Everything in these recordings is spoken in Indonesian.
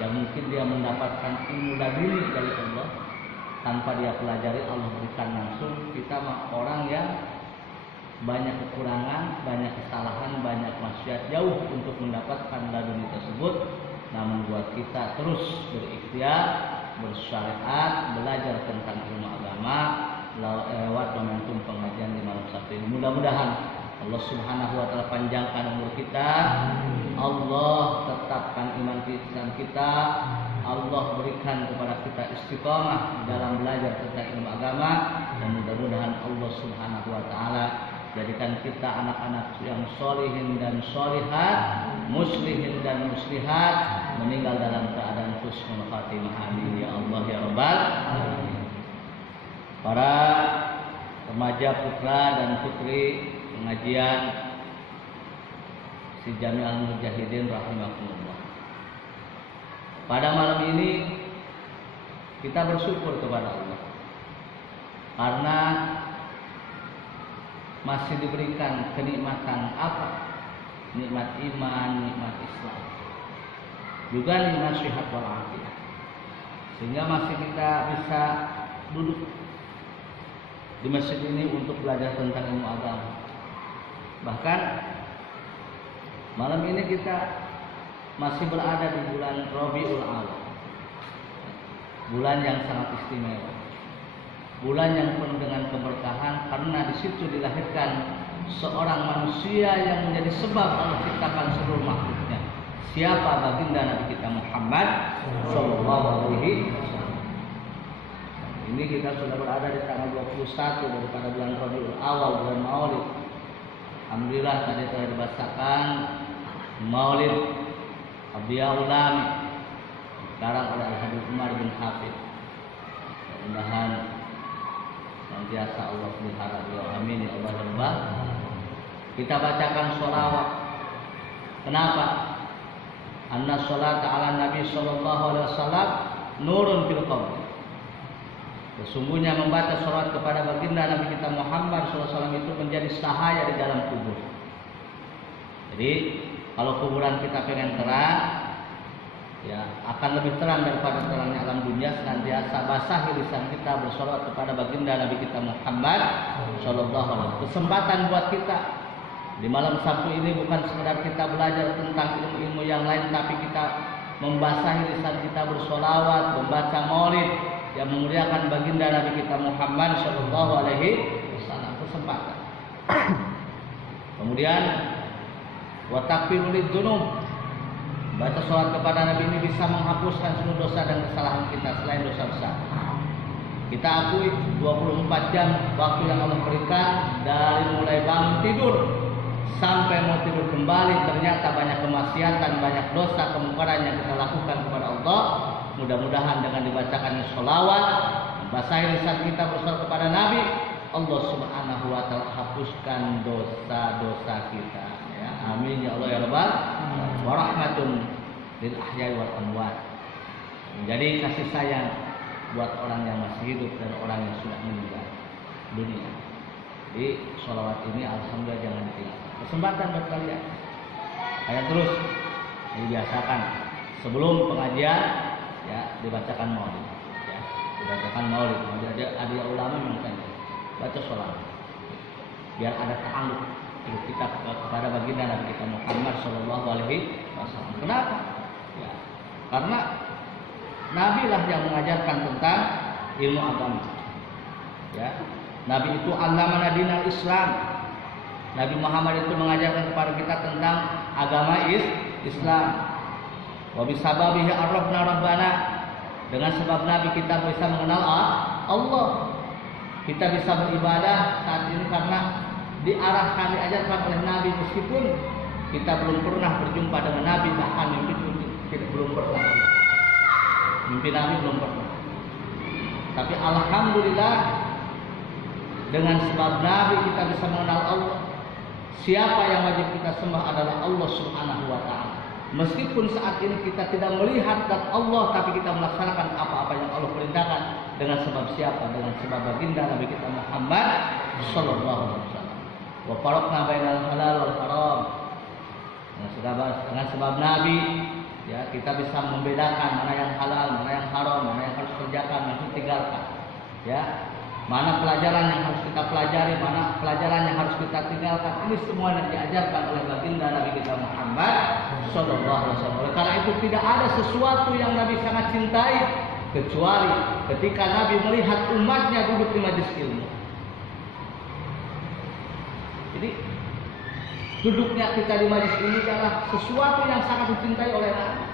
yang mungkin dia mendapatkan ilmu laduni dari Allah tanpa dia pelajari, Allah berikan langsung. Kita mah orang yang banyak kekurangan, banyak kesalahan, banyak maksiat, jauh untuk mendapatkan laduni tersebut. Namun buat kita terus berikhtiar, bersyariat, belajar tentang ilmu agama lewat momentum pengajian di malam Sabtu ini. Mudah-mudahan Allah Subhanahu wa taala panjangkan umur kita, Allah tetapkan iman kita, Allah berikan kepada kita istiqamah dalam belajar tentang ilmu agama, dan mudah-mudahan Allah Subhanahu wa taala jadikan kita anak-anak yang sholihin dan sholihat, muslimin dan muslihat, meninggal dalam keadaan husnul khatimah. Amin ya Allah ya Rabbal alamin. Para remaja putra dan putri pengajian si Jami'al Mujahidin rahimakumullah. Pada malam ini kita bersyukur kepada Allah karena masih diberikan kenikmatan apa? Nikmat iman, nikmat Islam, juga nikmat sehat walafiat, sehingga masih kita bisa duduk di masjid ini untuk belajar tentang ilmu agama. Bahkan malam ini kita masih berada di bulan Rabiul Awal, bulan yang sangat istimewa, bulan yang penuh dengan keberkahan, karena di situ dilahirkan seorang manusia yang menjadi sebab Allah ciptakan seluruh makhluknya. Siapa? Baginda Nabi kita Muhammad sallallahu alaihi wasallam. Ini kita sudah berada di tanggal 21 daripada bulan Rabiul Awal, bulan Maulid. Alhamdulillah tadi telah dibacakan Maulid Abdiya Ulami sekarang oleh Al-Habib Umar bin Hafid. Mudah-mudahan senantiasa Allah pelihara beliau, amin ya Allah ya Rabbal. Kita bacakan sholawat. Kenapa? Anna sholata ala Nabi sallallahu alaihi wasallam nurun fil qabr. Sesungguhnya membaca sholawat kepada baginda Nabi kita Muhammad sallallahu alaihi wasallam itu menjadi cahaya di dalam kubur. Jadi kalau kuburan kita pengen terang, ya akan lebih terang daripada terangnya alam dunia. Senantiasa basahi lisan kita bersolawat kepada baginda Nabi kita Muhammad sallallahu alaihi wasallam. Kesempatan buat kita di malam Sabtu ini bukan sekedar kita belajar tentang ilmu-ilmu yang lain, tapi kita membasahi lisan kita bersolawat, membaca maulid yang memuliakan baginda Nabi kita Muhammad sallallahu alaihi wasallam. Kesempatan. Kemudian wa takfirul dzunub. Baca sholawat kepada Nabi ini bisa menghapuskan seluruh dosa dan kesalahan kita selain dosa besar. Kita akui 24 jam waktu yang Allah berikan, dari mulai bangun tidur sampai mau tidur kembali, ternyata banyak kemaksiatan, banyak dosa kemungkaran yang kita lakukan kepada Allah. Mudah-mudahan dengan dibacakannya sholawat, membasahi lisan kita bersolawat kepada Nabi, Allah Subhanahu wa taala hapuskan dosa-dosa kita. Ya, amin ya Allah ya Rabbal. Wa rahmatun lil ahya'i wal amwat. Menjadi kasih sayang buat orang yang masih hidup dan orang yang sudah meninggal dunia. Jadi sholawat ini alhamdulillah jangan ditinggalkan. Kesempatan buat kalian. Kayak terus dibiasakan sebelum pengajian ya dibacakan maulid. Ya, dibacakan maulid. Ada ulama yang baca sholawat. Biar ada ta'alluq kita kepada baginda Nabi kita Muhammad sallallahu alaihi wasallam. Kenapa? Ya, karena Nabi lah yang mengajarkan tentang ilmu agama. Ya, Nabi itu allamana dinal Islam. Nabi Muhammad itu mengajarkan kepada kita tentang agama Islam. Wa bisababihi arrafna rabbana. Dengan sebab Nabi kita bisa mengenal Allah. Kita bisa beribadah saat ini karena diarahkan, diajarkan oleh Nabi, meskipun kita belum pernah berjumpa dengan Nabi, bahkan mimpi kita belum pernah. Mimpi Nabi belum pernah. Tapi alhamdulillah dengan sebab Nabi kita bisa mengenal Allah. Siapa yang wajib kita sembah adalah Allah Subhanahu wa taala. Meskipun saat ini kita tidak melihat zat Allah, tapi kita melaksanakan apa-apa yang Allah perintahkan dengan sebab siapa? Dengan sebab baginda Nabi kita Muhammad sallallahu alaihi wasallam. Wa faraqna bainal halal wal haram. Dengan sebab Nabi Ya, kita bisa membedakan mana yang halal, mana yang haram, mana yang harus kerjakan, mana yang tinggalkan. Ya, mana pelajaran yang harus kita pelajari, mana pelajaran yang harus kita tinggalkan. Ini semua yang diajarkan oleh baginda Nabi kita Muhammad Sallallahu Alaihi Wasallam. Karena itu tidak ada sesuatu yang Nabi sangat cintai kecuali ketika Nabi melihat umatnya duduk di majelis ilmu. Jadi duduknya kita di majelis ini adalah sesuatu yang sangat dicintai oleh Nabi.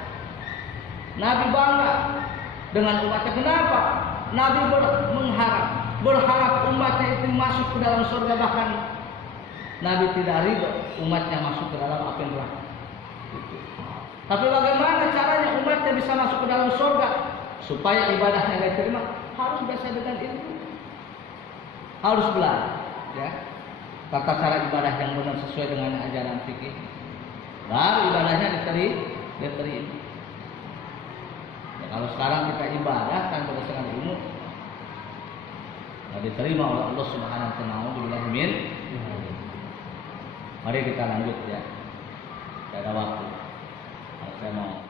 Nabi bangga dengan umatnya. Kenapa? Nabi berharap umatnya itu masuk ke dalam surga, bahkan Nabi tidak ridho umatnya masuk ke dalam api neraka. Tapi bagaimana caranya umatnya bisa masuk ke dalam surga supaya ibadahnya diterima? Harus biasa dengan ilmu, harus belajar, ya, tata cara ibadah yang benar sesuai dengan ajaran fikih. Baru ibadahnya diterima. Ya, kalau sekarang kita ibadah tanpa berdasarkan ilmu, nggak diterima oleh Allah Subhanahu wa Ta'ala. Mari kita lanjut ya. Tidak ada waktu. Saya mau